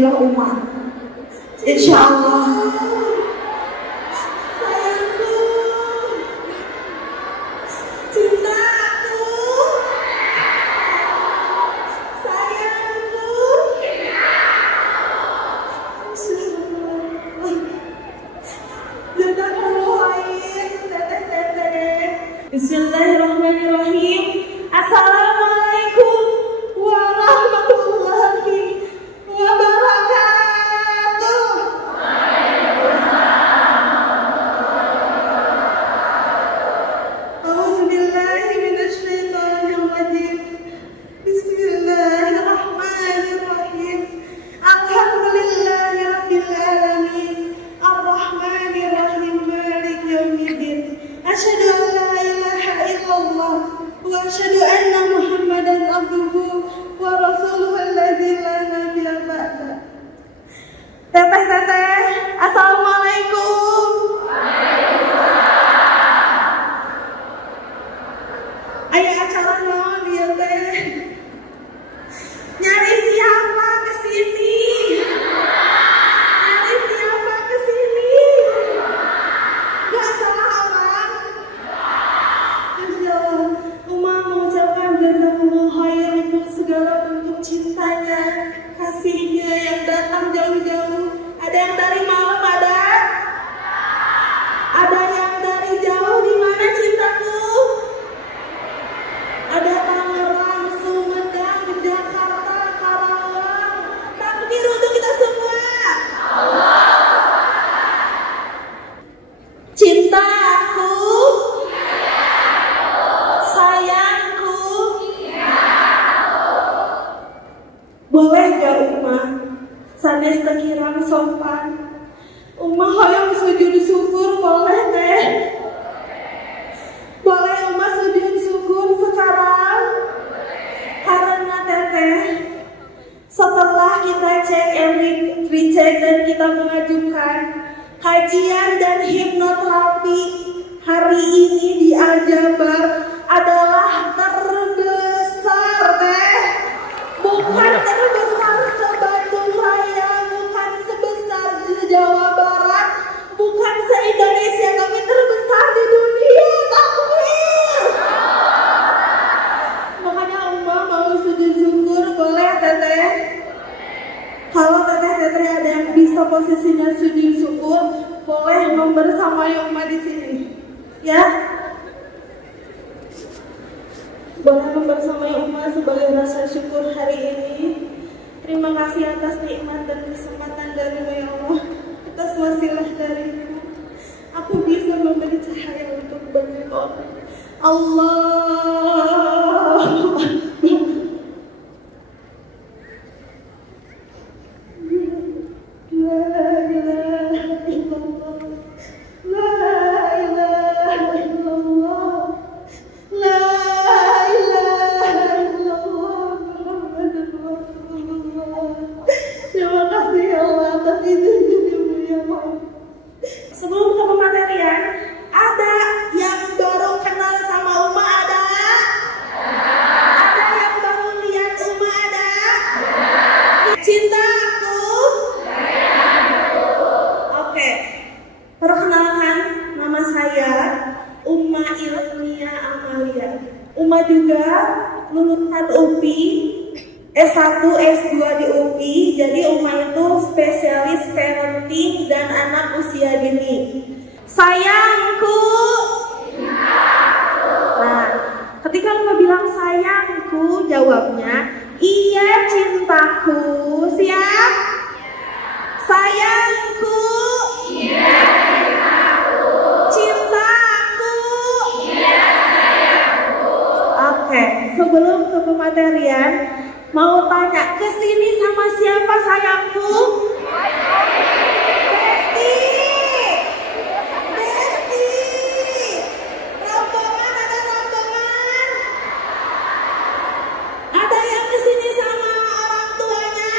Alhamdulillah Uma. Insya Allah. Sayangku, cintaku, sayangku, Bismillahirrahmanirrahim. Assalamualaikum warahmatullahi wabarakatuh. A'udzubillahi minasyaitonirrajim. Bismillahirrahmanirrahim. Alhamdulillahirabbil alamin. Arrahmanirrahim. Maliki yaumiddin. Asyhadu an la ilaha illallah wa asyhadu anna Muhammadan abduhu wa rasuluhu alladzi la nabiyya ba'da. Teteh, assalamualaikum. Aya acara naon ieu teh? Nyari siapa kesini? Nyari siapa kesini? Gak salah abang. Insya Allah, Uma mengucapkan jazakumullah khair untuk segala bentuk cintanya, kasihnya yang datang jauh-jauh. Ada yang dari malam ada? Ada yang dari jauh. Di mana cintaku? Ada Tangerang, Sumedang, Jakarta, Karawang. Takbir untuk kita semua. Cintaku, sayangku, boleh gak Uma? Sanes tekirang sopan. Uma hoyong sujud syukur boleh teh? Boleh Uma sujud syukur sekarang? Karena teteh, setelah kita cek and recheck dan kita mengajukan kajian dan hipnoterapi hari ini di Al-Jabar adalah terbesar teh. Bukan terbesar se-Bandung Raya, bukan sebesar di Jawa Barat, bukan se-Indonesia, tapi terbesar di dunia. Takbir. Makanya Uma mau sujud syukur, boleh teteh? Kalau teteh ada yang bisa posisinya sujud syukur, boleh membersamai Uma di sini, ya? Boleh membersamai Uma sebagai rasa syukur hari ini. Terima kasih atas nikmat dan kesempatan dari-Mu ya Allah. Atas wasilah dari-Mu, aku bisa memberi cahaya untuk banyak orang. Allah. Sebelum ke pematerian, ada yang baru kenal sama Uma, ada? Ada yang baru lihat Uma, ada? Cintaku, oke. Perkenalkan, nama saya Uma Ilmia Amalia. Uma juga lulusan UPI, S1, S2 di UPI. Jadi Uma itu spesialis parenting dan anak usia dini. Sayangku. Nah, ketika Uma bilang sayangku, jawabnya iya cintaku. Siap? Sayangku. Iya cintaku. Cintaku. Iya sayangku. Oke, sebelum ke pematerian, mau tanya, kesini sama siapa sayangku? Besti. Besti. Rombongan, ada rombongan? Ada yang kesini sama orang tuanya?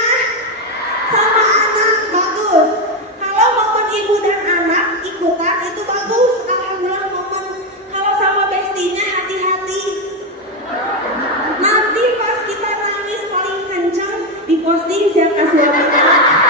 Sama anak? Bagus. Kalau momen ibu dan anak ikutan itu bagus. Alhamdulillah momen. Kalau sama bestinya hati-hati. Nanti pas kita nangis paling kencang, diposting siapa suaranya.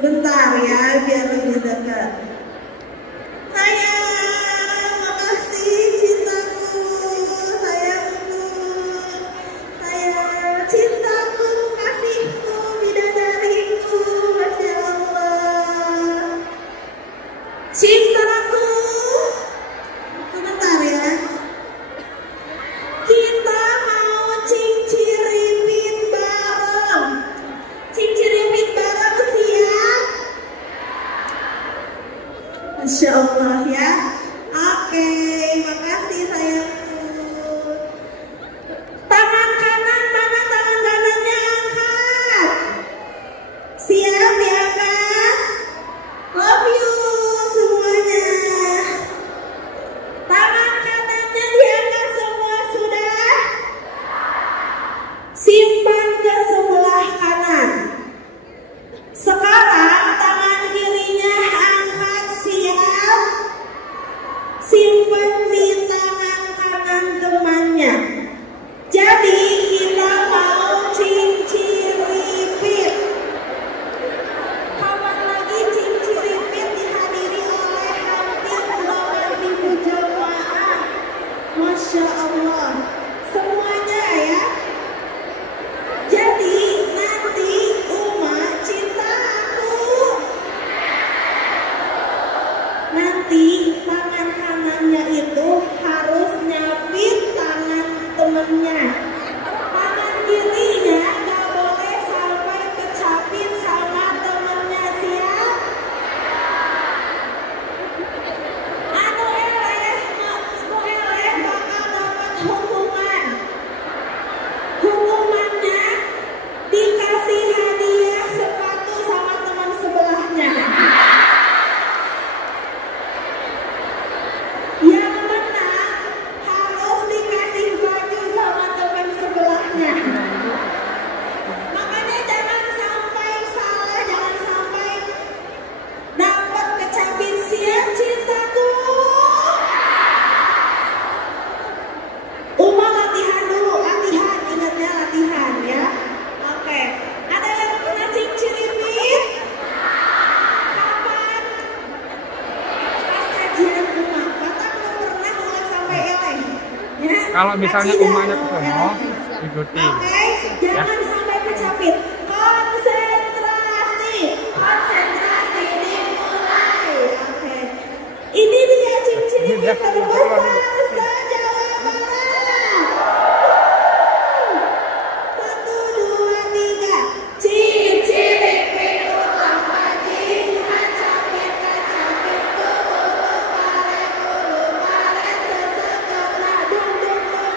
Sebentar ya, biar lebih dekat. Sayang, makasih cintaku, sayangku, sayang, cintaku, kasihku, bidadariku, Masya Allah. Cintaku, sebentar ya. Kita mau cinciripin bareng. Cinciripin bareng siap? Masya Allah ya. Oke, makasih sayangku. Tangan kanan, mana tangan kanannya angkat. Siap ya kan? Love you semuanya. Tangan kanannya diangkat semua sudah. Simpan ke sebelah kanan. Sekarang tangan kirinya angkat siap. Simpan di tangan kanan temannya. Jadi kita mau cinciripit. Kapan lagi cinciripit dihadiri oleh hampir 8.000 jemaah. Masya Allah. Semuanya ya. Jadi nanti umat cintaku, nanti tangan kanannya itu harus nyapit tangan temennya. Tangan kirinya gak boleh sampai kecapit sama temennya. Siap? Anu eleh bakal dapat hukuman. Hukumannya dikasih hadiah sepatu sama teman sebelahnya. Yang menang harus dikasih baju sama teman sebelahnya. Makanya jangan sampai salah, jangan sampai dapat kecapit. Siap cintaku. Uma latihan dulu, latihan, ingatnya latihan ya. Oke, ada yang pernah cinciripit? Kapan? Pas kajian Uma, Batak belum pernah mulai sampai eleh. Ya, Kalau misalnya kaji umahnya dah, ke sono, eleh. ikuti. Oke, jangan sampai kecapit. Konsentrasi, konsentrasi dimulai. Oke, ini dia cinciripit terbesar se-Jawa Barat. 1, 2, 3. Cinciripit tanpa jin, kacapit, kacapit, kudu pare, sesekala, dung, dung, dung.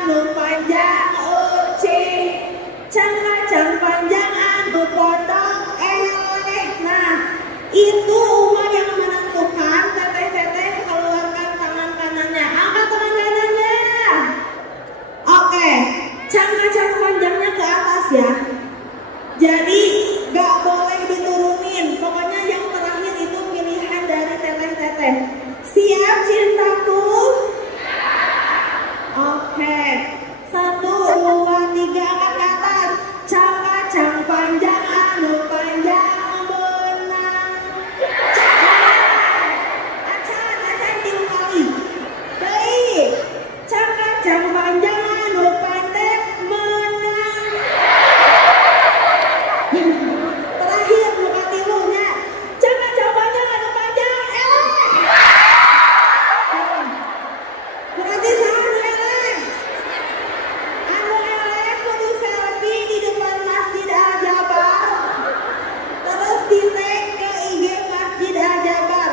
anu panjang ucing, cang panjang anu podong eleh. Nah, itu Uma yang menentukan. Teteh keluarkan tangan kanannya, angkat tangan kanannya. Oke, cang panjangnya ke atas ya. Jadi gak boleh diturunin. Pokoknya yang terakhir itu pilihan dari teteh. Siap cintaku? Oke, 1, 2, 3 angkat ke atas. Cang panjang anu panjang benang. Acan 3 kali. Baik. Cang panjang anu pendek menang. Terakhir buka tilunya. Cang panjang anu panjang berarti anu eleh kudu selfie di depan Masjid Al-Jabar, terus di tag ke IG Masjid Al-Jabar,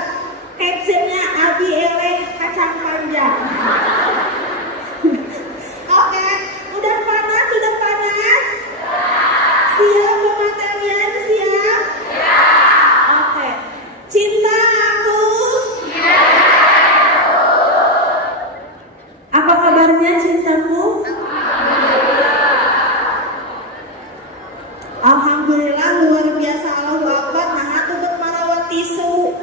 captionnya Abi eleh kacang panjang. Oke, udah panas? Siap pematerian? Siap? Oke, cinta aku. Apa kabarnya cintaku? Alhamdulillah luar biasa. Allahu Akbar. Nah, tutup marawat tisu.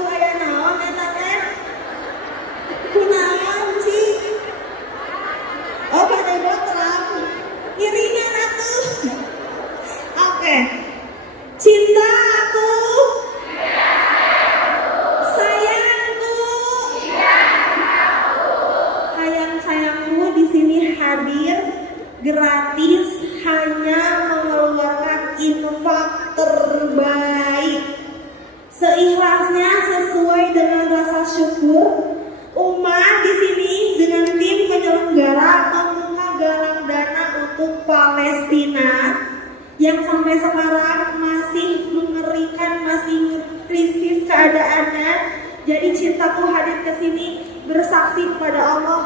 Aya naon eta teh? Kunaon sih? Oh, badai botram. Ngiringan atuh. Oke. Cinta aku. Sayangku. Sayangku di sini hadir gratis, hanya mengeluarkan infak terbaik seikhlasnya sesuai dengan rasa syukur. Uma di sini dengan tim penyelenggara membuka galang dana untuk Palestina yang sampai sekarang masih mengerikan, masih krisis keadaannya. Jadi cintaku hadir ke sini bersaksi kepada Allah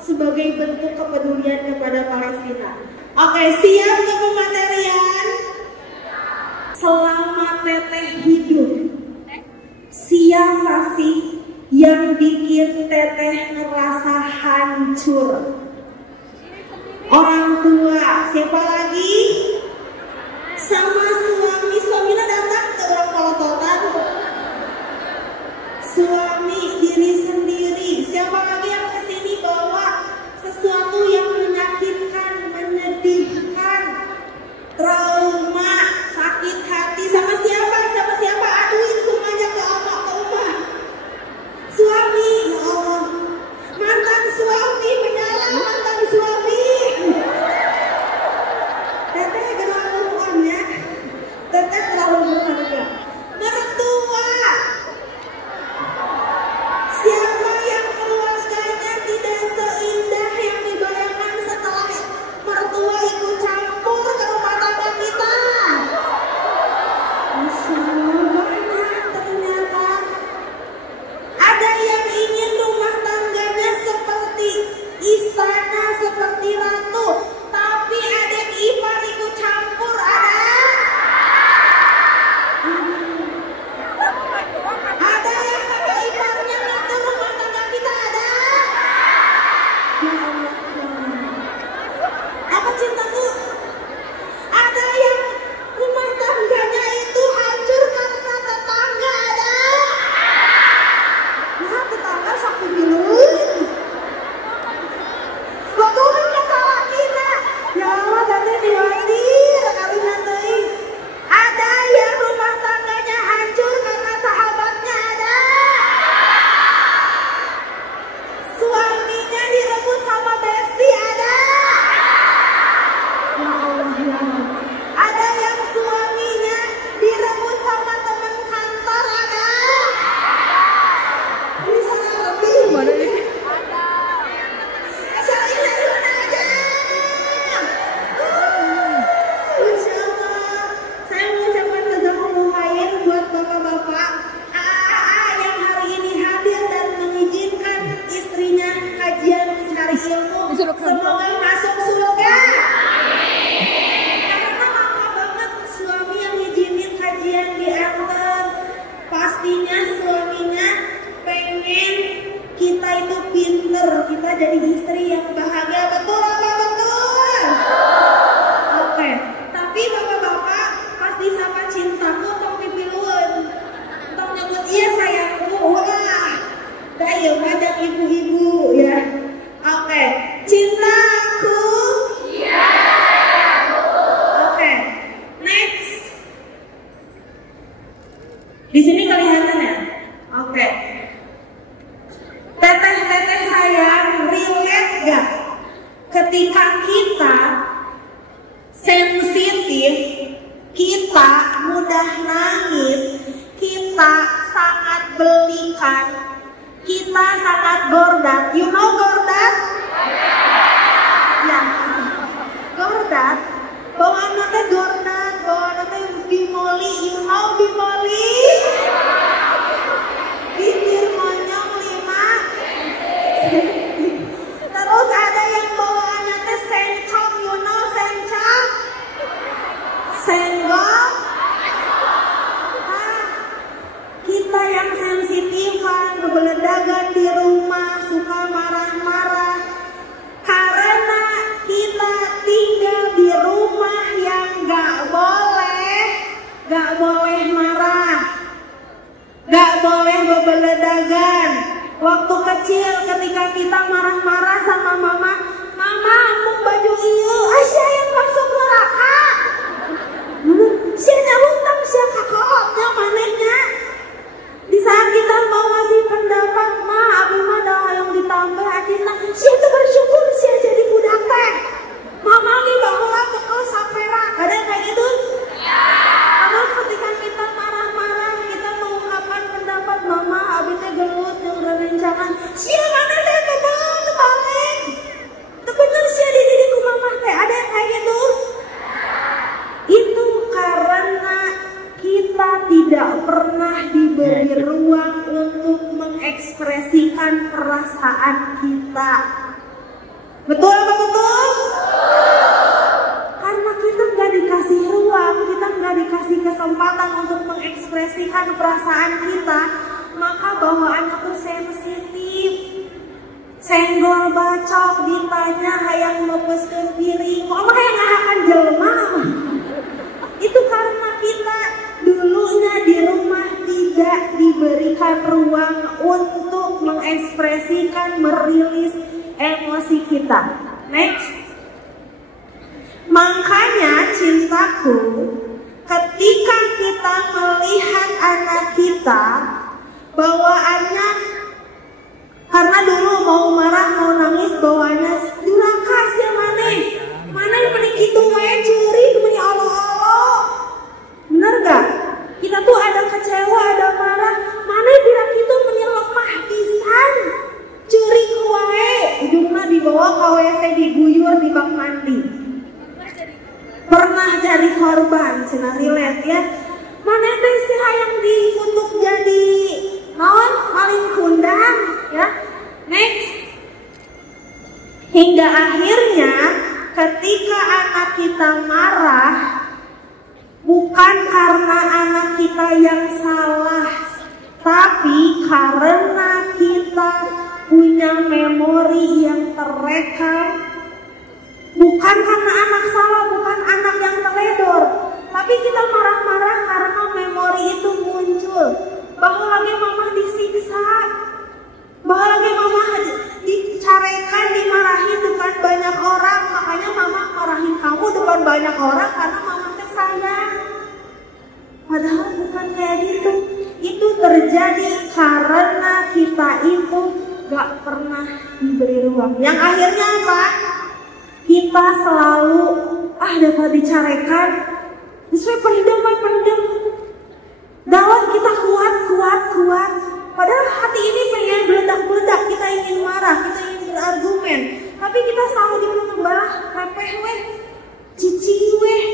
sebagai bentuk kepedulian kepada Palestina. Oke, siap untuk pematerian? Selama teteh hidup, siapa sih yang bikin teteh ngerasa hancur? Orang tua. Siapa lagi? Sama suaminya datang ke orang kolototan. Suami, diri sendiri. Siapa lagi yang kesini bawa sesuatu yang menyakitkan, menyedihkan, trauma, sakit hati? Sama siapa? Aduin semuanya ke Allah, ke Uma. Suami, ya Allah, mantan suami, menyala mantan suami. Teteh keterlaluannya, teteh terlalu berharga. Mertua. Siapa yang keluarganya tidak seindah yang dibayangkan setelah mertua ikut campur ke rumah tangga kita? Masya Allah, banyak ternyata. Ada yang ingin rumah tangganya seperti istana, seperti ratu, tapi adik ipar ikut campur. Ada yang kakak iparnya ngatur rumah tangga kita, ada? Ya Allah, ya Allah. Apa cintaku? Ada yang rumah tangganya itu hancur karena tetangga, ada? Nah, tetangga saku biluin. Baguhin ke salah kita. Ya Allah, tadi diwadi kali nanti. Ada yang rumah tangganya hancur karena sahabatnya, ada? Suaminya direbut sama besti, ada? Ya Allah, ya Allah. Ada yang suaminya direbut sama teman kantor, ada? Ini sangat lebih. jujur, kita jadi istri yang bahagia, betul apa betul? Oke, tapi bapak-bapak pas disapa cintaku tong pipilueun, tong nyebut iya sayangku, wah, dah ya banyak ibu-ibu ya. Oke, cintaku. Iya sayangku. Oke, next. Di sini kelihatan ya? Oke. Teteh-teteh sayang, relate gak? Ketika kita sensitif, kita mudah nangis, kita sangat belikan, kita sangat gordat. You know gordat? Ya, gordat. Bawaan nanti gordat, bawaan nanti bimoli. You know bimoli? Bibir monyong 5. Terus ada yang bawaannya teh sencong, you know sencong? Senggol. Kita yang sensitifan, bebeledagan di rumah, suka marah-marah karena kita tinggal di rumah yang gak boleh marah, gak boleh bebeledagan. Waktu kecil ketika kita marah-marah sama mama, mama mau baju ieu, Asya yang masuk neraka. Sia nyalutang sia kakolotnya manehnya. Di saat kita mau ngasih pendapat, ma abi mah dah yang ditambah ajeuna, sia teh bersyukur sia jadi budak teh. Mama ge baheula bekal sapera. Ada kayak gitu? Ya. Terus ketika kita marah-marah, kita mengungkapkan pendapat, mama abi teh gelut yang rencangan, sia mana teh betul terbalik. Teu bener sia di diriku mama teh. Ada kayak gitu? Itu karena kita tidak pernah diberi ruang untuk mengekspresikan perasaan kita. Betul apa betul? Karena kita nggak dikasih ruang, kita nggak dikasih kesempatan untuk mengekspresikan perasaan kita, maka bawaannya tuh sensitif. Senggol bacok ditanya hayang mepeskeun piring, kok mah hayang ngahakan jelema. Itu karena kita dulunya di rumah tidak diberikan ruang untuk mengekspresikan, merilis emosi kita. Next. Makanya cintaku, ketika kita melihat anak kita, bawaannya karena dulu mau marah, mau nangis, bawaannya duraka sia maneh. Maneh mending kitu wae curi meni Allah-Allah. Bener gak? Kita tuh ada kecewa, ada marah, maneh bila kitu meni lemah pisan. Curi ku wae, ujungna dibawa ka WC diguyur di bak mandi. Pernah jadi korban, cenah relate ya. Maneh teh sih hayang dikutuk jadi naon maling kundang ya. Next. Hingga akhirnya ketika anak kita marah, bukan karena anak kita yang salah, tapi karena kita punya memori yang terekam. Bukan karena anak salah, bukan anak yang teledor, tapi kita marah-marah karena memori itu muncul. Bahwa lagi mama disiksa, bahwa lagi mama dicarekan, dimarahin depan banyak orang. Makanya mama marahin kamu depan banyak orang karena mama teh sayang. Padahal bukan kayak gitu. Itu terjadi karena kita itu gak pernah diberi ruang. Yang akhirnya apa? Kita selalu dapat dicarekan, sesuai pendem. Dalam kita kuat. Padahal hati ini pengen meledak-meledak, kita ingin marah, kita ingin berargumen, tapi kita selalu dibalah repeh weh, cici weh,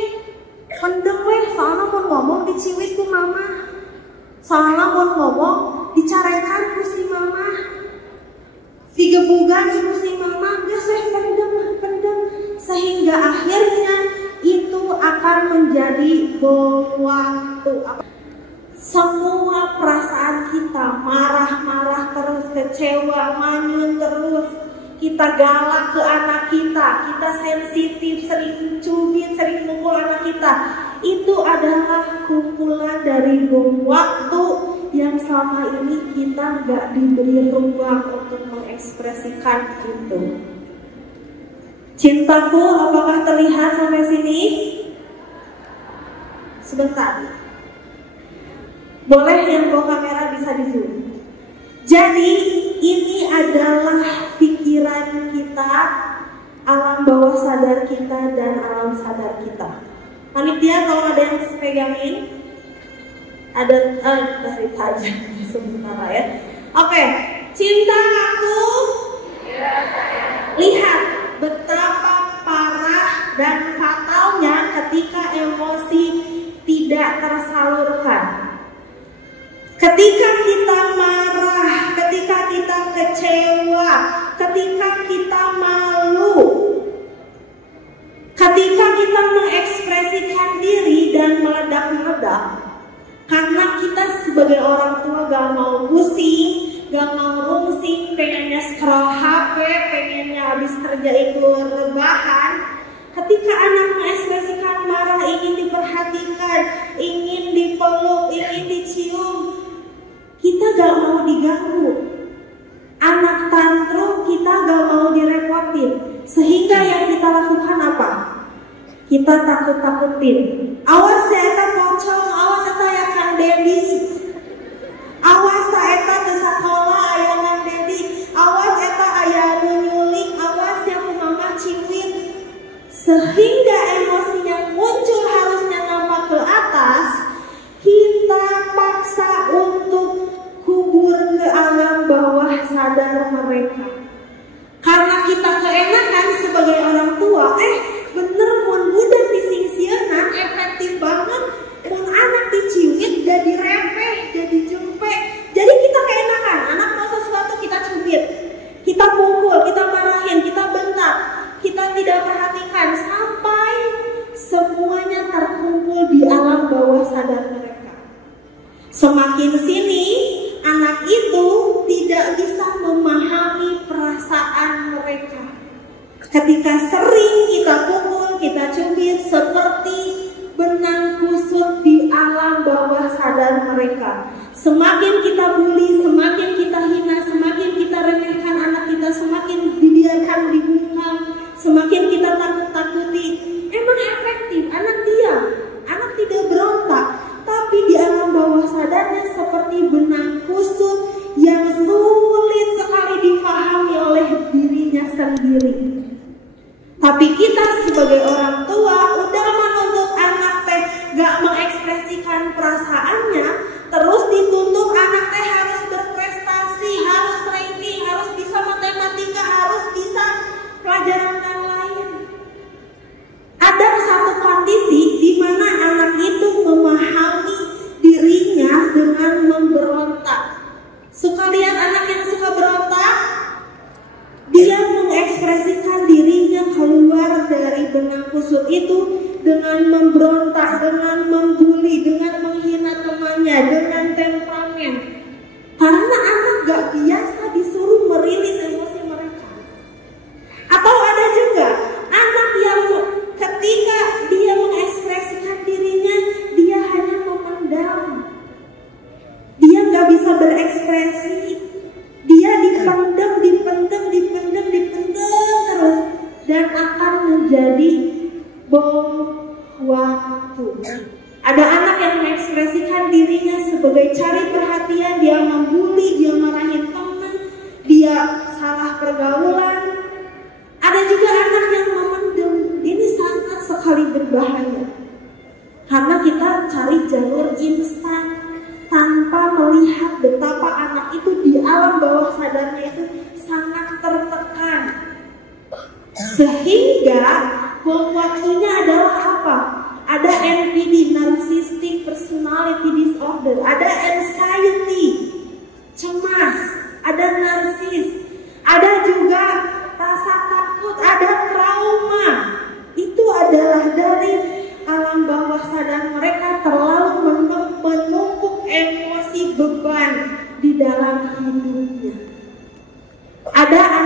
pendem weh. Soalnya mau ngomong diciwit ku mama, soalnya mau ngomong dicarekan ku si mama, digebugan ku si mama, gas weh pendem. Sehingga akhirnya itu akan menjadi bom waktu. Semua perasaan kita, marah-marah terus, kecewa, manyun terus, kita galak ke anak kita sensitif, sering cubit, sering mukul anak kita, itu adalah kumpulan dari bom waktu yang selama ini kita nggak diberi ruang untuk mengekspresikan itu. Cintaku, apakah terlihat sampai sini? Sebentar. Boleh yang bawa kamera bisa di zoom. Jadi ini adalah pikiran kita, alam bawah sadar kita dan alam sadar kita. Panitia kalau ada yang pegangin, ada dari aja sebentar ya. Oke, cinta aku. Lihat betapa parah dan fatalnya ketika emosi tidak tersalurkan. Ketika kita marah, ketika kita kecewa, ketika kita malu, ketika kita mengekspresikan diri dan meledak-meledak, karena kita sebagai orang tua gak mau pusing, gak mau rungsing, pengennya scroll HP, pengennya habis kerja itu rebahan. Ketika anak mengekspresikan marah, ingin diperhatikan, ingin dipeluk, ingin dicium, kita gak mau diganggu. Anak tantrum kita gak mau direpotin. Sehingga yang kita lakukan apa? Kita takut-takutin. Awas ya eta pocong, awas eta ya Kang Dedi. Awas ta eta ke sekolah aya Kang Dedi. Awas eta aya nu nyulik, awas yang mama ciwin. Sehingga emosinya muncul harusnya nampak ke atas, kita paksa untuk kubur ke alam bawah sadar mereka. Karena kita keenakan sebagai orang tua, bener mun budak disingsieunan efektif banget, mun anak diciwit jadi repeh, jadi jumpe. Jadi kita keenakan, anak mau sesuatu kita cubit, kita pukul, kita marahin, kita bentak, kita tidak perhatikan sampai semuanya terkumpul di alam bawah sadar mereka. Semakin sini, anak itu tidak bisa memahami perasaan mereka. Ketika sering kita pukul, kita cubit seperti benang kusut di alam bawah sadar mereka. Semakin kita bully, semakin kita hina, semakin kita remehkan anak kita, semakin dibiarkan dibungkam, semakin kita takut-takuti. Emang efektif, anak diam, anak tidak berontak, tapi di alam bawah sadarnya seperti benang kusut yang sulit sekali difahami oleh dirinya sendiri. Tapi kita sebagai orang tua udah menuntut anak teh gak mengekspresikan perasaannya, terus dituntut anak teh harus berprestasi, harus ranking, harus bisa matematika, harus bisa pelajaran yang lain. Ada satu kondisi di mana anak itu memahami dirinya dengan memberontak. Suka lihat anak yang suka berontak? Dia mengekspresikan dirinya keluar dari benang kusut itu dengan memberontak, dengan membuli, dengan menghina temannya, dengan temperamen. Karena anak gak biasa disuruh merilis emosi mereka. Atau ada juga anak yang ketika dia mengekspresikan dirinya, dia hanya memendam. Dia gak bisa berekspresi. Dia dipendam terus dan akan menjadi bom waktu. Ada anak yang mengekspresikan dirinya sebagai cari perhatian, dia membuli, dia marahin teman, dia salah pergaulan. Ada juga anak yang memendam. Ini sangat sekali berbahaya. Karena kita cari jalur instan tanpa melihat betapa anak itu di alam bawah sadarnya itu sangat tertekan. Sehingga bom waktunya adalah apa? Ada NPD, Narcissistic Personality Disorder, ada anxiety, cemas, ada narsis, ada juga rasa takut, ada trauma. Itu adalah dari alam bawah sadar mereka terlalu menumpuk emosi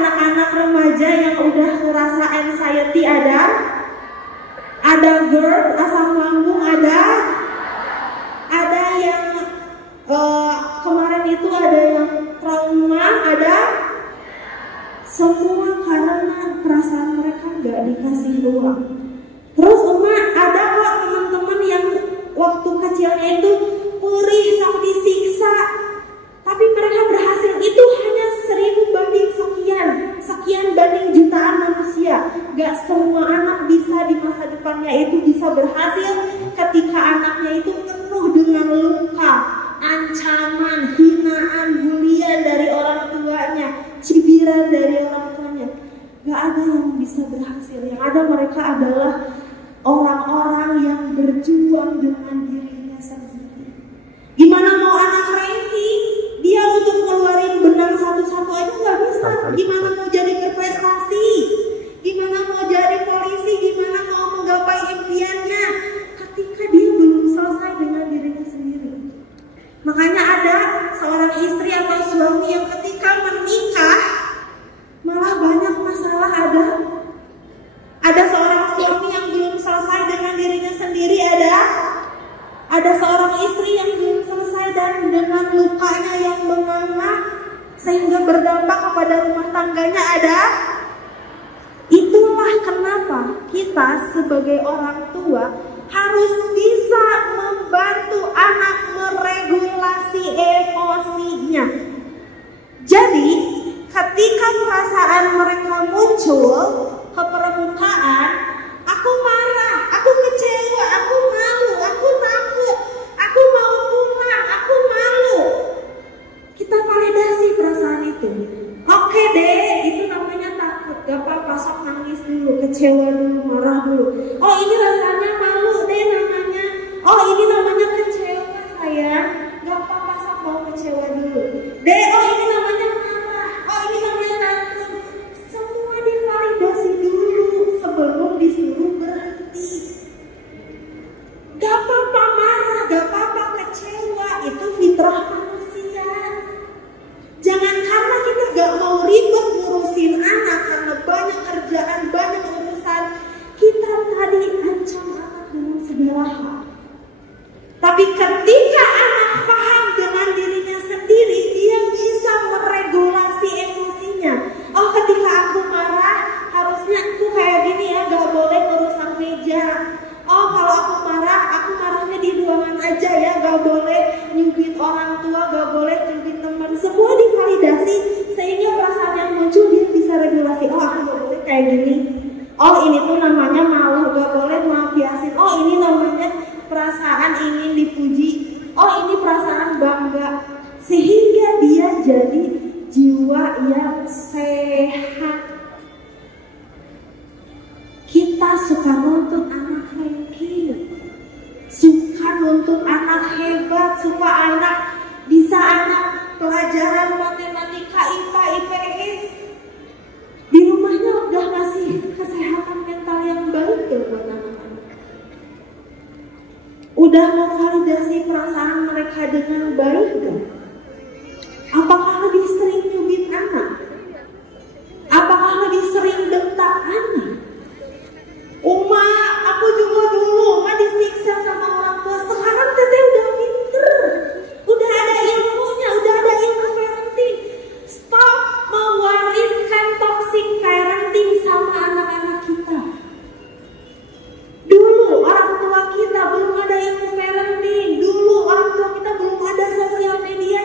anak-anak remaja yang udah ngerasa anxiety ada GERD, asam lambung ada yang kemarin itu ada yang trauma ada, semua karena perasaan mereka gak dikasih ruang. Terus ada kok teman-teman yang waktu kecilnya itu puri, sok disiksa, tapi mereka berhasil. Itu hanya 1000 banding sekian banding jutaan manusia. Gak semua anak bisa di masa depannya itu bisa berhasil ketika anaknya itu penuh dengan luka, ancaman, hinaan, bulian dari orang tuanya, cibiran dari orang tuanya. Gak ada yang bisa berhasil. Yang ada mereka adalah orang-orang yang berjuang dengan dirinya sendiri. Gimana mau anak ranking? Dia untuk ngeluarin benang satu-satu aja gak bisa. Gimana mau jadi berprestasi? Gimana mau jadi polisi? Gimana mau menggapai impiannya ketika dia belum selesai dengan dirinya sendiri? Makanya ada seorang istri atau suami yang ketika menikah malah banyak masalah. Ada seorang suami yang belum selesai dengan dirinya sendiri, ada seorang istri yang belum selesai dan dengan lukanya yang menganga sehingga berdampak kepada rumah tangganya ada. Itulah kenapa kita sebagai orang tua harus bisa membantu anak meregulasi emosinya. Jadi ketika perasaan mereka muncul ke permukaan, aku marah, aku kecewa, aku malu, aku takut, aku mau pulang, aku malu. Kita validasi perasaan itu. Oke deh, itu namanya takut. Gak apa-apa, sok nangis dulu, kecewa dulu, marah dulu. Oh ini rasanya malu deh namanya. Oh ini namanya kecewa sayang. Gak apa-apa, sok mau kecewa dulu. Deh, oh ini namanya marah. Oh ini namanya takut. Semua divalidasi dulu sebelum disuruh berhenti. Gak apa-apa marah, gak apa-apa kecewa. Itu fitrah manusia. Jangan karena kita gak mau ribet ngurusin anak karena banyak kerjaan, banyak urusan, kita tadi ancam anak dengan segala hal. Tapi ketika anak paham dengan dirinya sendiri, dia bisa meregulasi emosinya. Oh ketika aku marah, harusnya aku kayak gini ya, gak boleh ngerusak meja. Oh kalau aku marah, aku marahnya di ruangan aja ya, gak boleh nyubit orang tua, gak boleh nyubit teman. Semua divalidasi sehingga perasaan yang muncul dia bisa regulasi. Oh aku gak boleh kayak gini. Oh ini tuh namanya malu, gak boleh melampiasin. Oh ini namanya perasaan ingin dipuji. Oh ini perasaan bangga. Sehingga dia jadi jiwa yang sehat. Kita suka nuntut anak ranking, suka nuntut anak hebat, suka anak bisa anak pelajaran matematika, IPA, IPS. Di rumahnya udah ngasih kesehatan mental yang baik ya buat anak-anak. Udah memvalidasi perasaan mereka dengan baik kan? Apakah lebih sering nyubit anak? Apakah lebih sering bentak anak? Uma, aku juga dulu disiksa sama orang tua. Sekarang teteh udah pinter, udah ada ilmunya, udah ada ilmu parenting. Stop mewariskan toxic parenting sama anak-anak kita. Dulu orang tua kita belum ada ilmu parenting. Dulu orang tua kita belum ada sosial media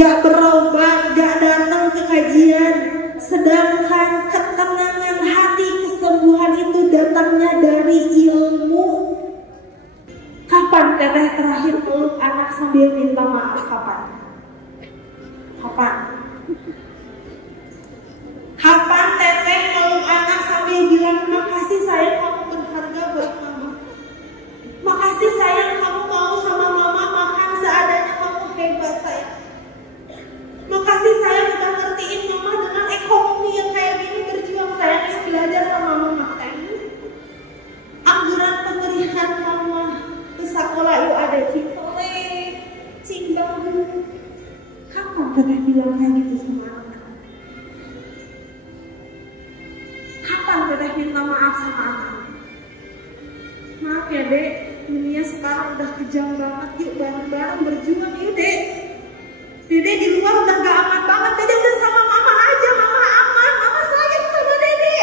gak berobat, gak datang ke kajian. Sedangkan ketenangan hati, kesembuhan itu datangnya dari ilmu. Kapan teteh terakhir peluk anak sambil minta maaf? Kapan? Kapan teteh peluk anak sambil bilang makasih sayang, kamu berharga buat mama. Makasih sayang, kamu mau sama mama makan seadanya, kamu hebat sayang. Makasih sayang udah ngertiin mama dengan ekonomi yang kayak gini, berjuang sayang yang belajar sama mama. Angguran pemberian mama ke sekolah yuk ada cing banget. Kapan teteh bilang kayak gitu sama anak? Kapan teteh minta maaf sama anak? Maaf ya dek, dunia sekarang udah kejam banget, yuk bareng-bareng berjuang yuk dek. Dede di luar udah gak aman banget, Dede udah sama mama aja, mama aman, mama sayang sama Dede.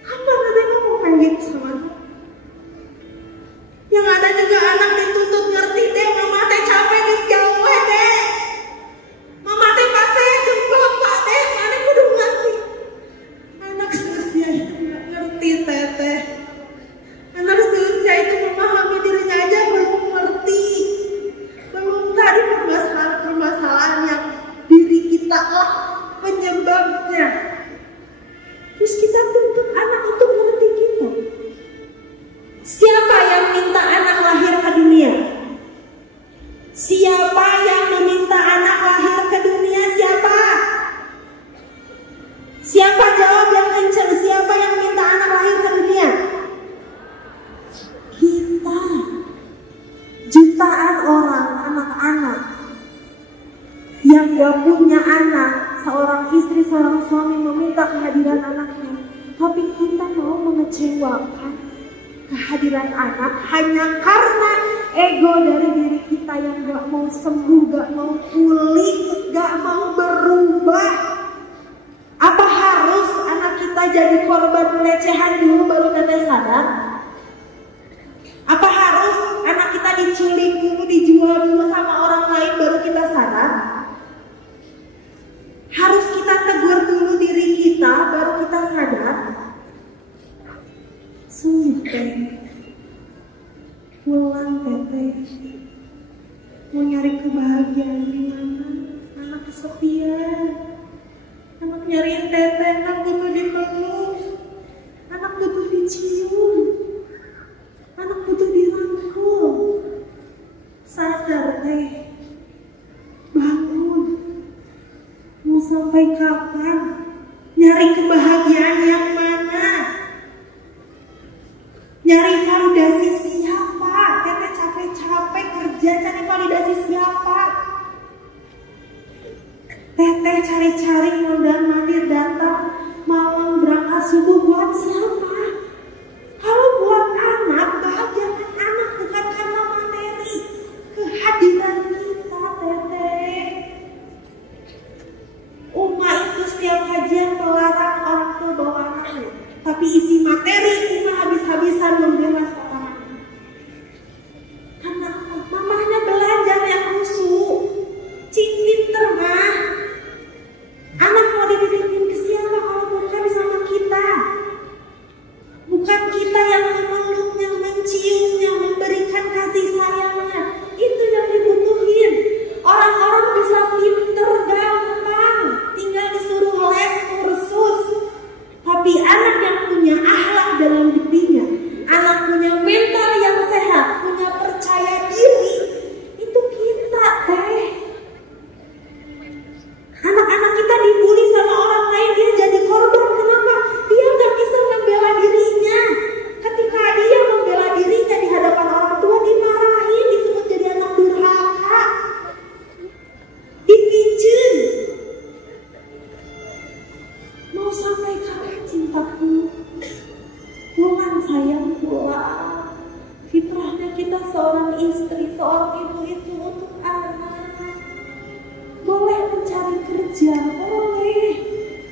Kapan Dede ngomong kayak gitu sama anak? Yang ada juga anak dituntut ngerti deh, mama teh capek di sejauh deh. Mama teh kasih jempol pak deh, mana kudu ngerti. Anak seterusnya itu gak ngerti teteh. Anak seterusnya itu memahami dirinya aja belum ngerti. Belum tadi permasalahan yang diri kita lah penyebabnya. Terus kita tuntut anak untuk ngerti kita. Siapa yang minta anak lahir ke dunia? Siapa yang meminta anak lahir ke dunia? Siapa? Siapa jawab yang kencang? Siapa yang minta anak lahir ke dunia? Kita. Jutaan orang, anak-anak yang gak punya anak, seorang istri, seorang suami meminta kehadiran anaknya, tapi kita mau mengecewakan kehadiran anak hanya karena ego dari diri kita yang gak mau sembuh, gak mau pulih, gak mau berubah. Apa harus anak kita jadi korban pelecehan dulu baru teteh sadar? Apa harus anak kita diculik dulu, dijual dulu sama orang lain baru kita sadar? Harus kita tegur dulu diri kita baru kita sadar? Sungguh teh, pulang teteh, mau nyari kebahagiaan di mana? Anak kesepian, anak nyariin teteh, anak butuh dipeluk, anak butuh dicium, anak butuh dirangkul. Sadar teh, bangun. Mau sampai kapan nyari kebahagiaan yang mana? Nyari validasi siapa? Teteh capek-capek kerja cari validasi siapa? Teteh cari-cari mondar-mandir datang malam berangkat subuh buat siapa? Kalau buat anak, bahagiakan anak bukan karena materi, kehadiran kita teteh. Umma itu setiap kajian melarang orang tua bawa anaknya, tapi isi materi Umma habis-habisan membela seorang anak. Karena mamahnya belajar yang khusyuk, cing pinter mah. Anak mau dititipin ke siapa kalau bukan sama kita? Bukan kita yang memeluknya, menciumnya, memberikan kasih sayangnya. Itu yang dibutuhin. Orang-orang bisa pinter gampang, tinggal disuruh les kursus. Tapi anak yang punya akhlak dalam dirinya, anak punya mental yang sehat, punya percaya diri, itu kita teh. Anak-anak kita dibully sama orang lain, dia jadi korban. Kenapa? Dia gak bisa membela dirinya. Ketika dia membela dirinya di hadapan orang tua, dimarahin, disebut jadi anak durhaka, dipijen. Mau sampai kapan cintaku? Pulang sayang, pulang. Fitrahnya kita seorang istri, seorang ibu itu untuk anak. Boleh mencari kerja, boleh.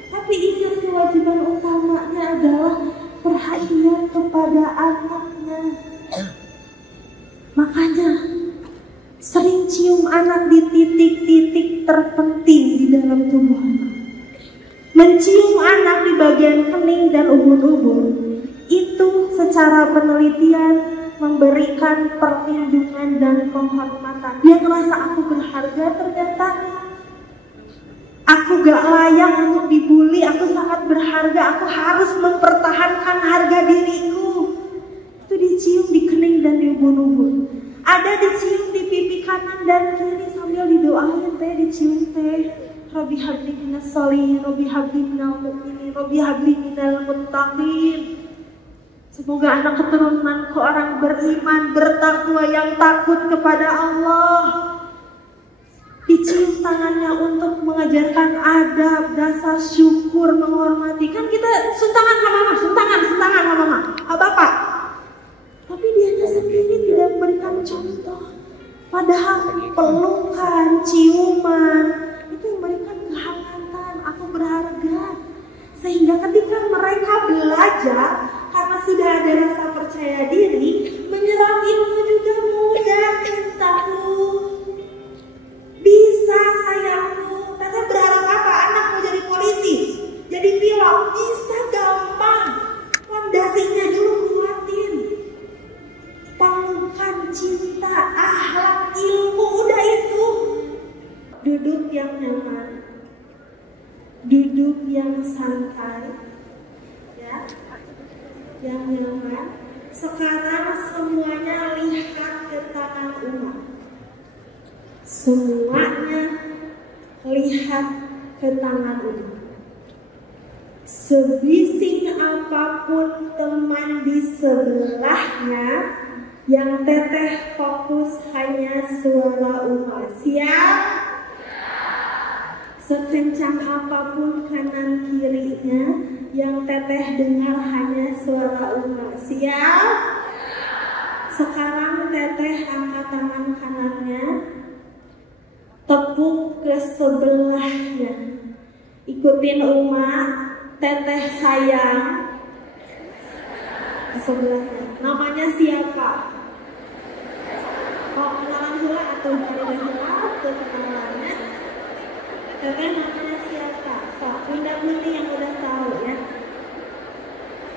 Tapi ingat kewajiban utamanya adalah perhatian kepada anaknya. Makanya sering mencium anak di titik-titik terpenting di dalam tubuh anak. Mencium anak di bagian kening dan ubun-ubun itu secara penelitian memberikan perlindungan dan penghormatan. Dia ngerasa aku berharga ternyata. Aku gak layak untuk dibully, aku sangat berharga, aku harus mempertahankan harga diriku. Itu dicium di kening dan di ubun-ubun. Ada dicium di pipi kanan dan kiri sambil didoain teh, dicium teh. Rabbi habli minas sholihin, Rabbi habli minal mu'minin, Rabbi habli minal muttaqin. Semoga anak keturunanku orang beriman, bertakwa yang takut kepada Allah. Dicium tangannya untuk mengajarkan adab, dasar syukur, menghormati. Kan kita suntangan sama mama, suntangan sama mama, bapak. Tapi dianya sendiri tidak memberikan contoh. Padahal pelukan, ciuman itu memberikan kehangatan. Aku berharga. Sehingga ketika mereka belajar, karena sudah ada rasa percaya diri, menyerap ilmu juga mudah. Cintaku, bisa sayangku. Teteh berharap apa? Anak mau jadi polisi, jadi pilot, bisa gampang. Fondasinya dulu kuatin. Pelukan, cinta, akhlak, ilmu, udah itu. Duduk yang nyaman, duduk yang santai, ya, yang nyaman. Sekarang semuanya lihat ke tangan Uma. Semuanya lihat ke tangan Uma. Sebising apapun teman di sebelahnya, yang teteh fokus hanya suara Uma. Siap? Sekencang apapun kanan kirinya, yang teteh dengar hanya suara Uma. Siap? Sekarang teteh angkat tangan kanannya, tepuk ke sebelahnya. Ikutin Uma, teteh sayang ke sebelahnya. Namanya siapa? Oh, kenalan hula atau dari hula atau kenalannya? Teteh namanya siapa? So, bunda-bunda yang udah tahu ya.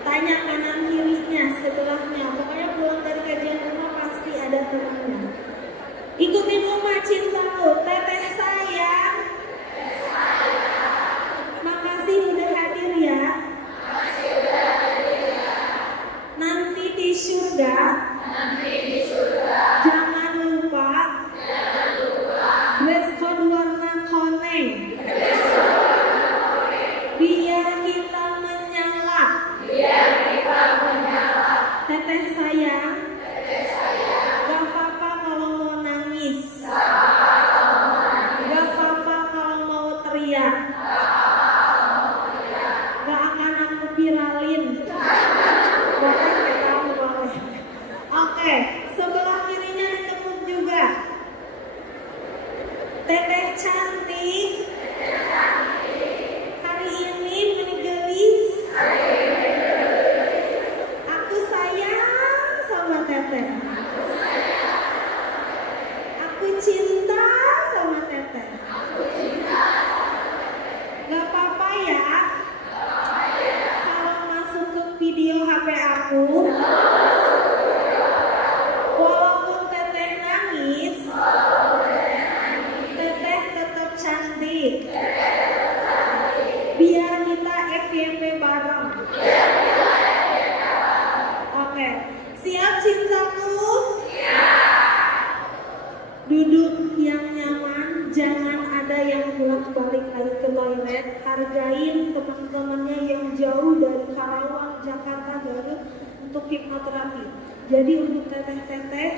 Tanya kanan kirinya, sebelahnya. Pokoknya pulang dari kajian rumah pasti ada temannya. Ikutin Uma, cintaku. Teteh sayang. Makasih udah hadir ya. Nanti di surga. Jangan lupa. Dress code warna koneng. Biar kita menyala. Teteh sayang. Gak apa-apa kalau mau nangis. Gak apa-apa kalau mau teriak. Gak akan aku viralin. Boleh kamu boleh. Oke, sebelah kirinya ditepuk juga. Teteh cantik. Hari ini menigelis. Aku sayang sama teteh. Aku cinta sama teteh. Gak apa-apa ya kalau masuk ke video HP aku. Walaupun teteh nangis, teteh tetap cantik. Biar kita FYP bareng. Oke, siap cintaku? Duduk yang nyaman, jangan ada yang bolak-balik lagi ke toilet. Hargain teman-temannya yang jauh dari Karawang, Jakarta, Garut untuk hipnoterapi. Jadi untuk teteh-teteh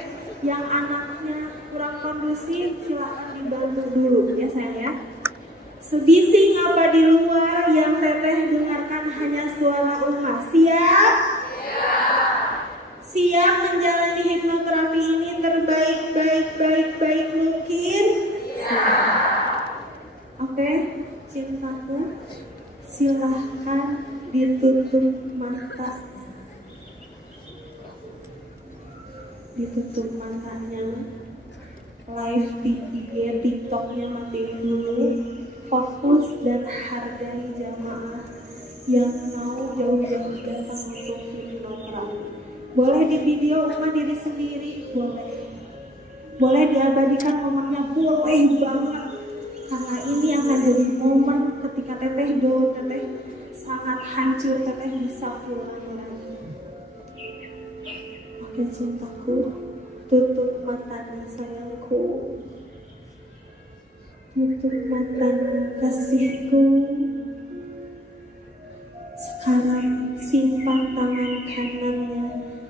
yang anaknya kurang kondusif, silahkan dibantu dulu ya sayang ya. Sebising apa di luar, yang teteh dengarkan hanya suara Uma. Siap? Siap menjalani hipnoterapi ini terbaik mungkin? Oke, cintaku, silahkan ditutup mata. Ditutup matanya. live di IG, TikToknya matiin dulu, fokus dan hargai jamaah yang mau jauh-jauh datang untuk program. Boleh di video sama diri sendiri, boleh diabadikan momennya, boleh banget, karena ini akan jadi momen ketika teteh sangat hancur, teteh bisa pulang lagi. Oke cintaku, tutup matanya sayangku, tutup matanya kasihku. Sekarang simpan tangan kanannya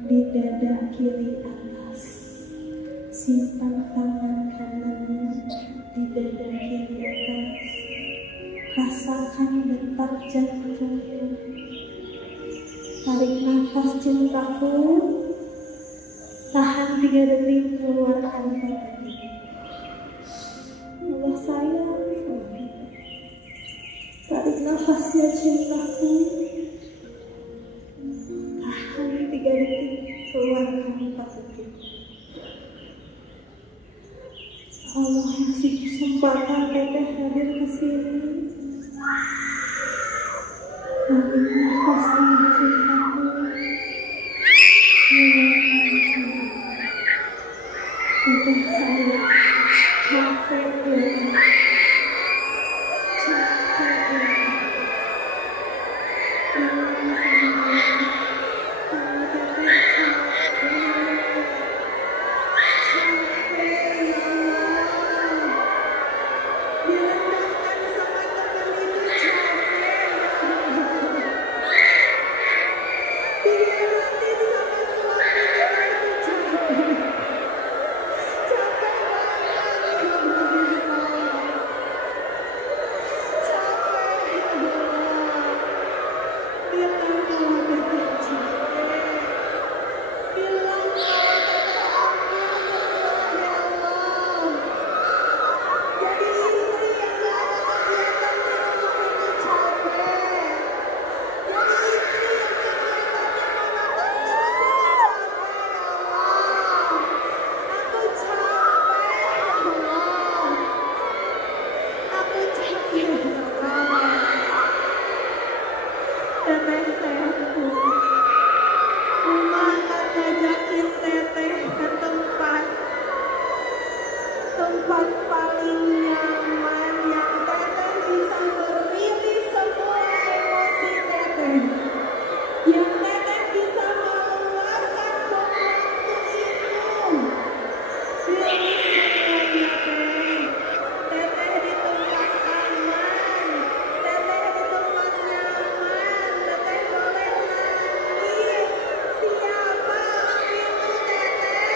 di dada kiri atas, simpan tangan kanannya di dada kiri atas, rasakan detak jantungnya. Tarik nafas cintaku, tahan 3 detik, keluarkan 4 detik. Allah sayang, tarik nafas ya cintaku, tahan 3 detik, keluarkan 4 detik. Allah ngasih kesempatan teteh hadir ke sini. Tarik nafas ya cintaku, teteh saya capek ya. Tempat paling nyaman yang teteh bisa merilis semua emosi teteh, yang teteh bisa mengeluarkan bom waktu itu. Rilis semuanya teteh di tempat aman, teteh di tempat nyaman, teteh boleh nangis. Siapa itu teteh?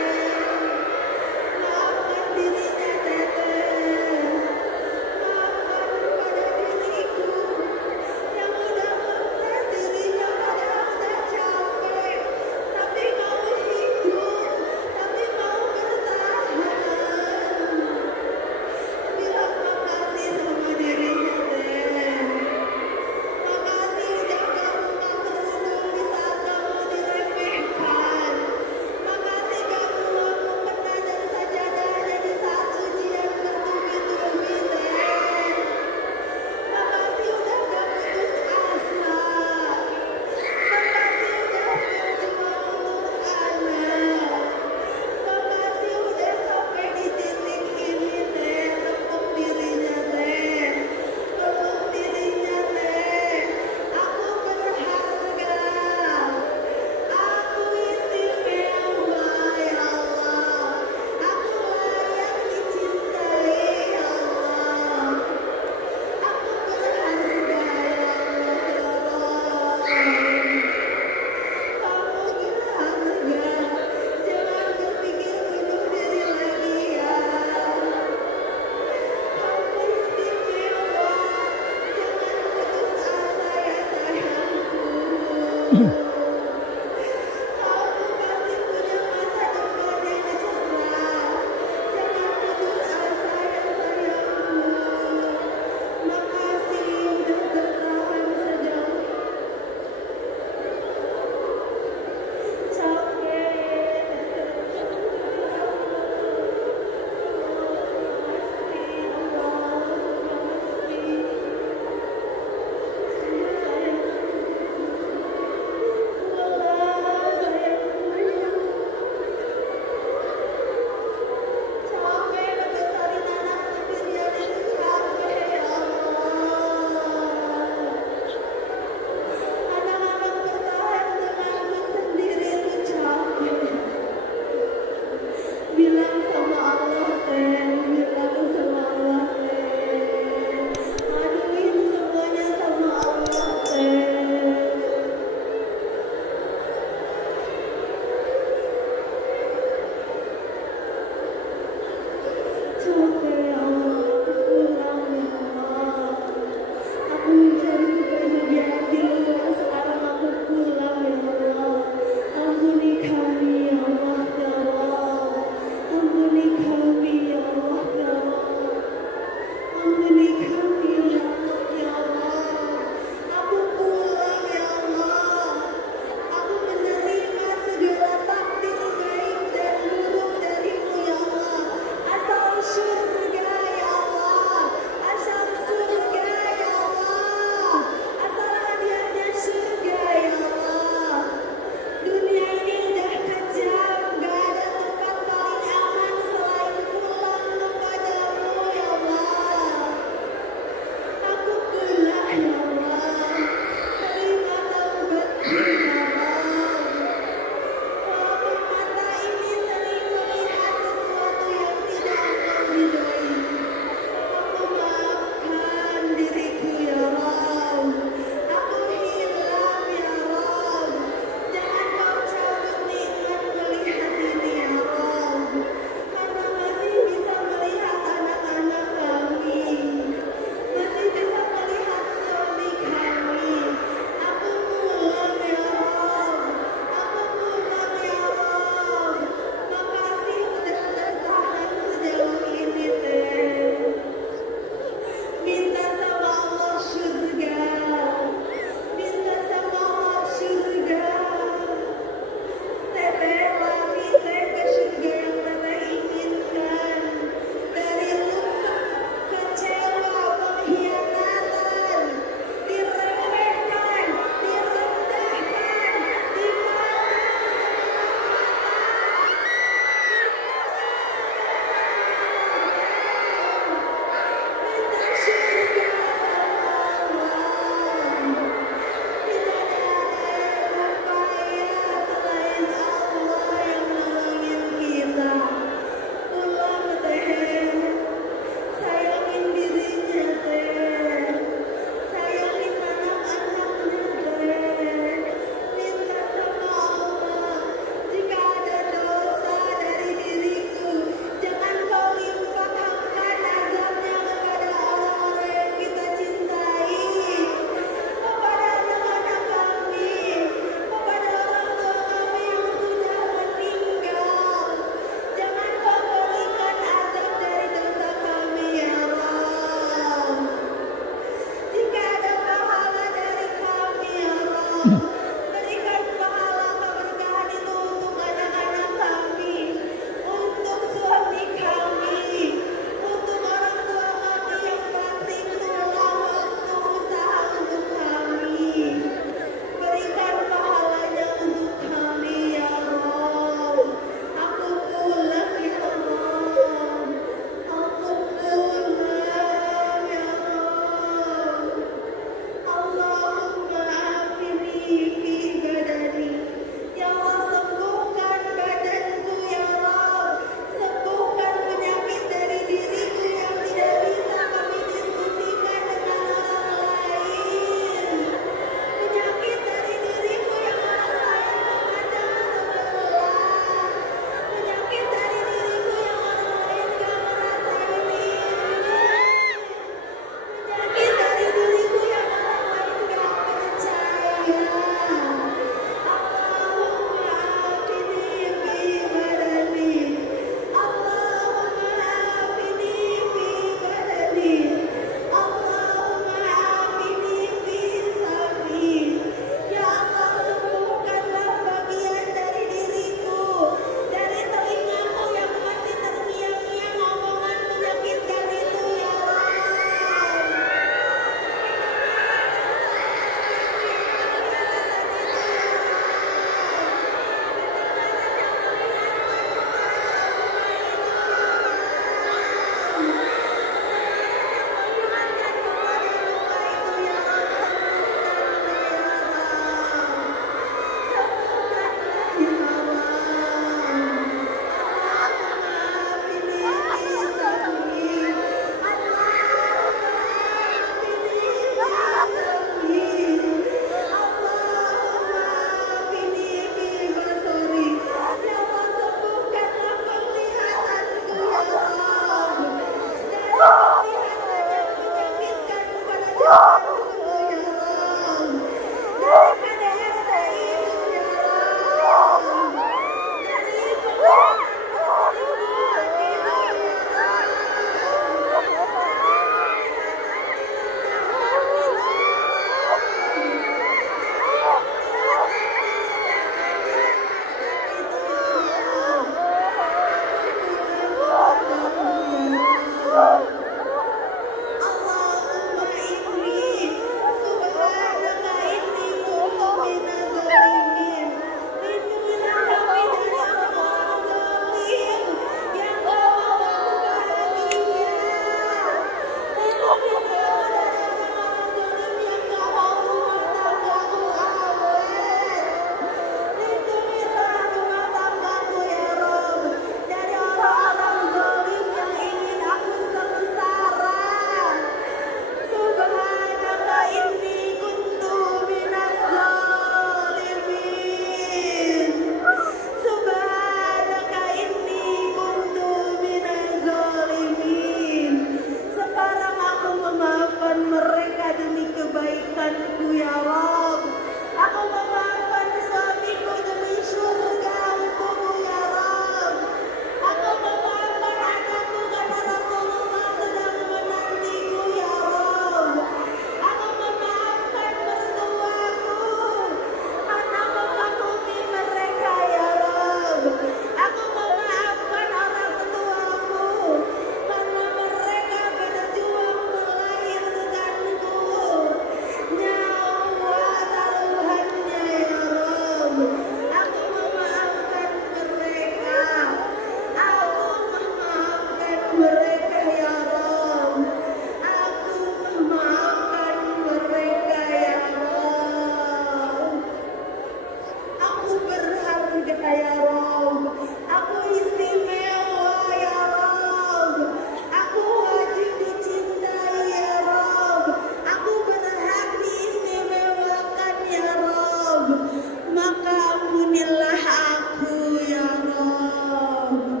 cinta ya Rob. Aku istimewa ya Rob. Aku wajib dicintai ya Rob. Aku berhak diistimewakan ya Rob. Maka ampunilah aku ya Rob.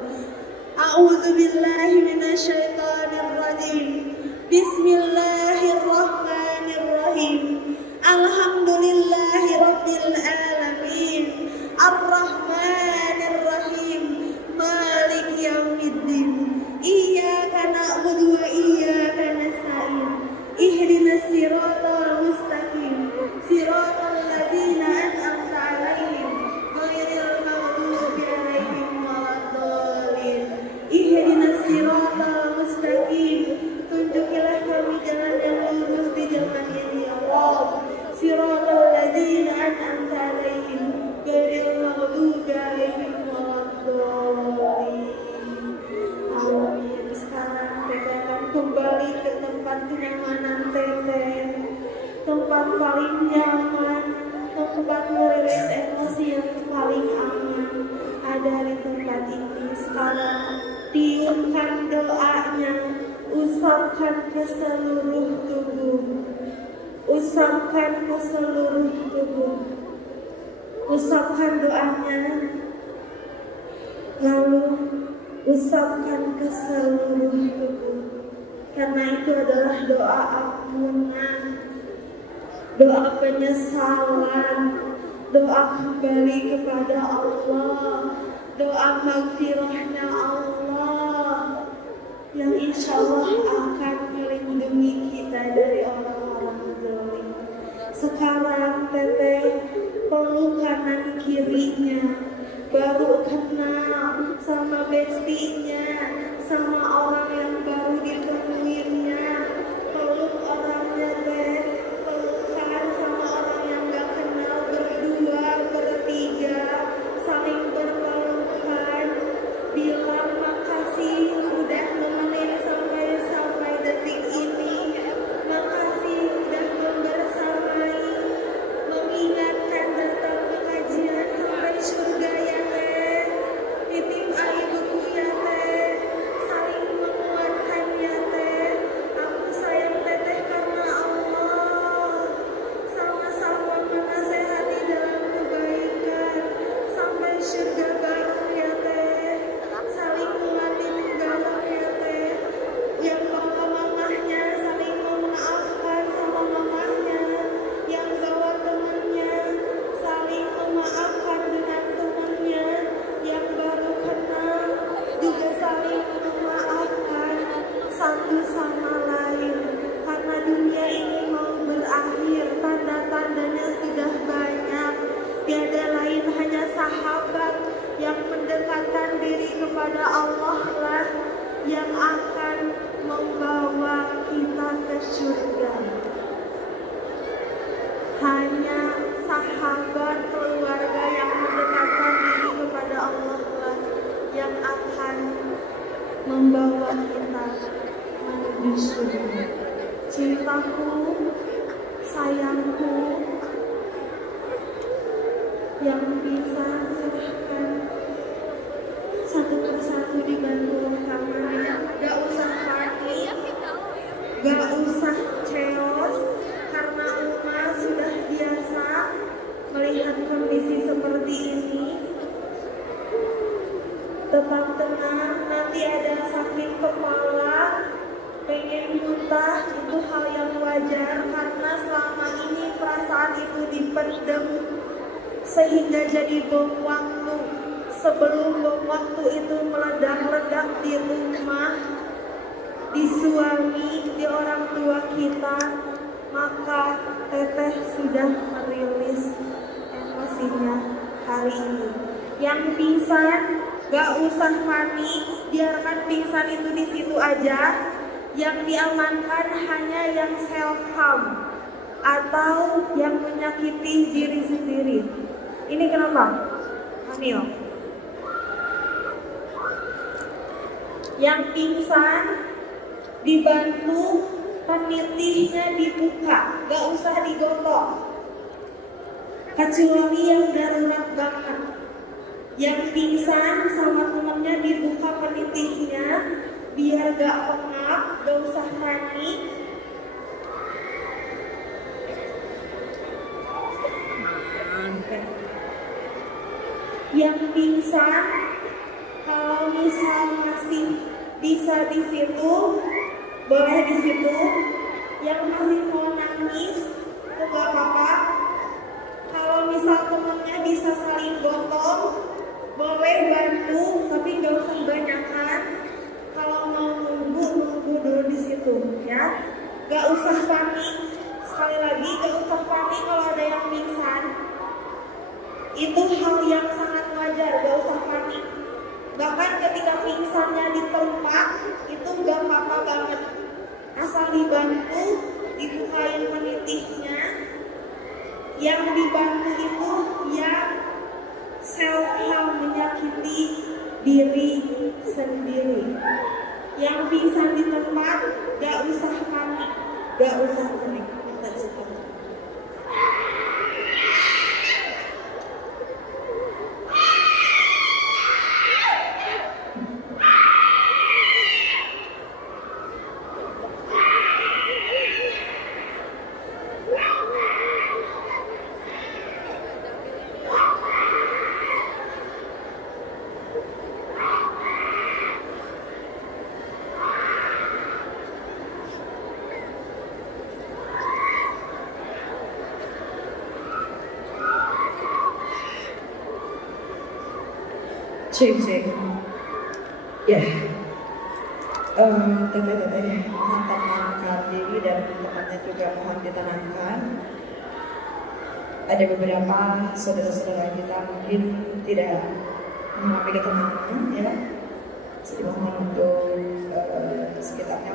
A'udzubillahi minasyaitonirrajim. Bismillahirrahmanirrahim. Alhamdulillahi rabbil alamin. Ar-Rahmanir-Rahim. Malik yaumiddin. Iyyaka na'budu wa iyyaka nasta'in. Ihdinas siratal mustaqim. Siratal ladzina an'amta 'alaihim ghairil maghdubi 'alaihim waladdallin. Ihdinas siratal mustaqim. Tunjukilah kami jalan yang lurus di jalan ini ya Allah. Siratal ladzina an'amta 'alaihim ghairil maghdubi 'alaihim waladdallin. Amin. Sekarang Teteh akan kembali ke tempat kenyamanan Teteh, tempat paling nyaman, tempat merilis emosi yang paling aman ada di tempat ini. Sekarang tiupkan doanya, usapkan ke seluruh tubuh, usapkan ke seluruh tubuh, usapkan doanya, lalu usapkan ke seluruh tubuh. Karena itu adalah doa ampunan, doa penyesalan, doa kembali kepada Allah, doa maghfirahnya Allah yang insya Allah akan melindungi kita dari orang-orang zalim. Sekarang Teteh peluk kanan kirinya, baru kenal sama bestinya, sama orang yang baru ditemuinya. Peluk orangnya Teh, pelukan sama orang yang gak kenal, berdua, bertiga, saling berpelukan. Bilang makasih udah nemenin sampai detik ini. Makasih udah membersamai, mengingatkan datang ke kajian sampai surga ya Teh. Titip ibuku ya Teh, saling menguatkan ya Teh. Aku sayang Teteh karena Allah. Sama-sama menasehati dalam kebaikan sampai surga bareng ya Teh. Saling mengatin galau ya Teh. Yang mamahnya saling memaafkan sama mamahnya. Yang bawa temannya saling memaafkan dengan temannya. Yang baru kenal juga saling memaafkan satu sama lain. Karena dunia ini mau berakhir, tanda-tandanya sudah banyak. Tiada lain hanya sahabat yang mendekatkan diri kepada Allah lah yang akan membawa kita ke surga. Hanya sahabat keluarga yang mendekatkan diri kepada Allah lah yang akan membawa kita menuju surga. Cintaku, sayangku, yang bisa silahkan satu persatu dibantu rekamannya. Gak usah panik, gak usah chaos, karena Uma sudah biasa melihat kondisi seperti ini. Tetap tenang, nanti ada sakit kepala, pengen muntah, itu hal yang wajar karena selama ini perasaan itu dipendam sehingga jadi bom waktu. Sebelum bom waktu itu meledak-ledak di rumah, di suami, di orang tua kita, maka Teteh sudah merilis emosinya hari ini. Yang pingsan gak usah panik, biarkan pingsan itu di situ aja. Yang diamankan hanya yang self harm atau yang menyakiti diri sendiri. Ini kenapa? Hamil. Yang pingsan dibantu penitihnya dibuka, gak usah digotok. Kecuali yang darurat banget. Yang pingsan sama temennya dibuka penitihnya biar gak pengap, gak usah panik. Yang pingsan kalau misal masih bisa di situ, boleh di situ. Yang masih mau nangis, itu gak apa-apa. Kalau misal temennya bisa saling gotong, boleh bantu, tapi gak usah banyakan. Kalau mau nunggu dulu di situ, ya. Gak usah panik. Sekali lagi, gak usah panik kalau ada yang pingsan. Itu hal yang sangat wajar, gak usah panik. Bahkan ketika pingsannya di tempat, itu gak apa-apa banget. Asal dibantu, dibukain penitihnya. Yang dibantu itu yang self-harm, menyakiti diri sendiri. Yang pingsan di tempat, gak usah panik, gak usah panik. Cek. Ya, teteh mantap mengangkat diri dan tempatnya juga mohon ditenangkan. Ada beberapa saudara-saudara kita mungkin tidak mengalami ketenangan, ya. Jadi mohon untuk sekitarnya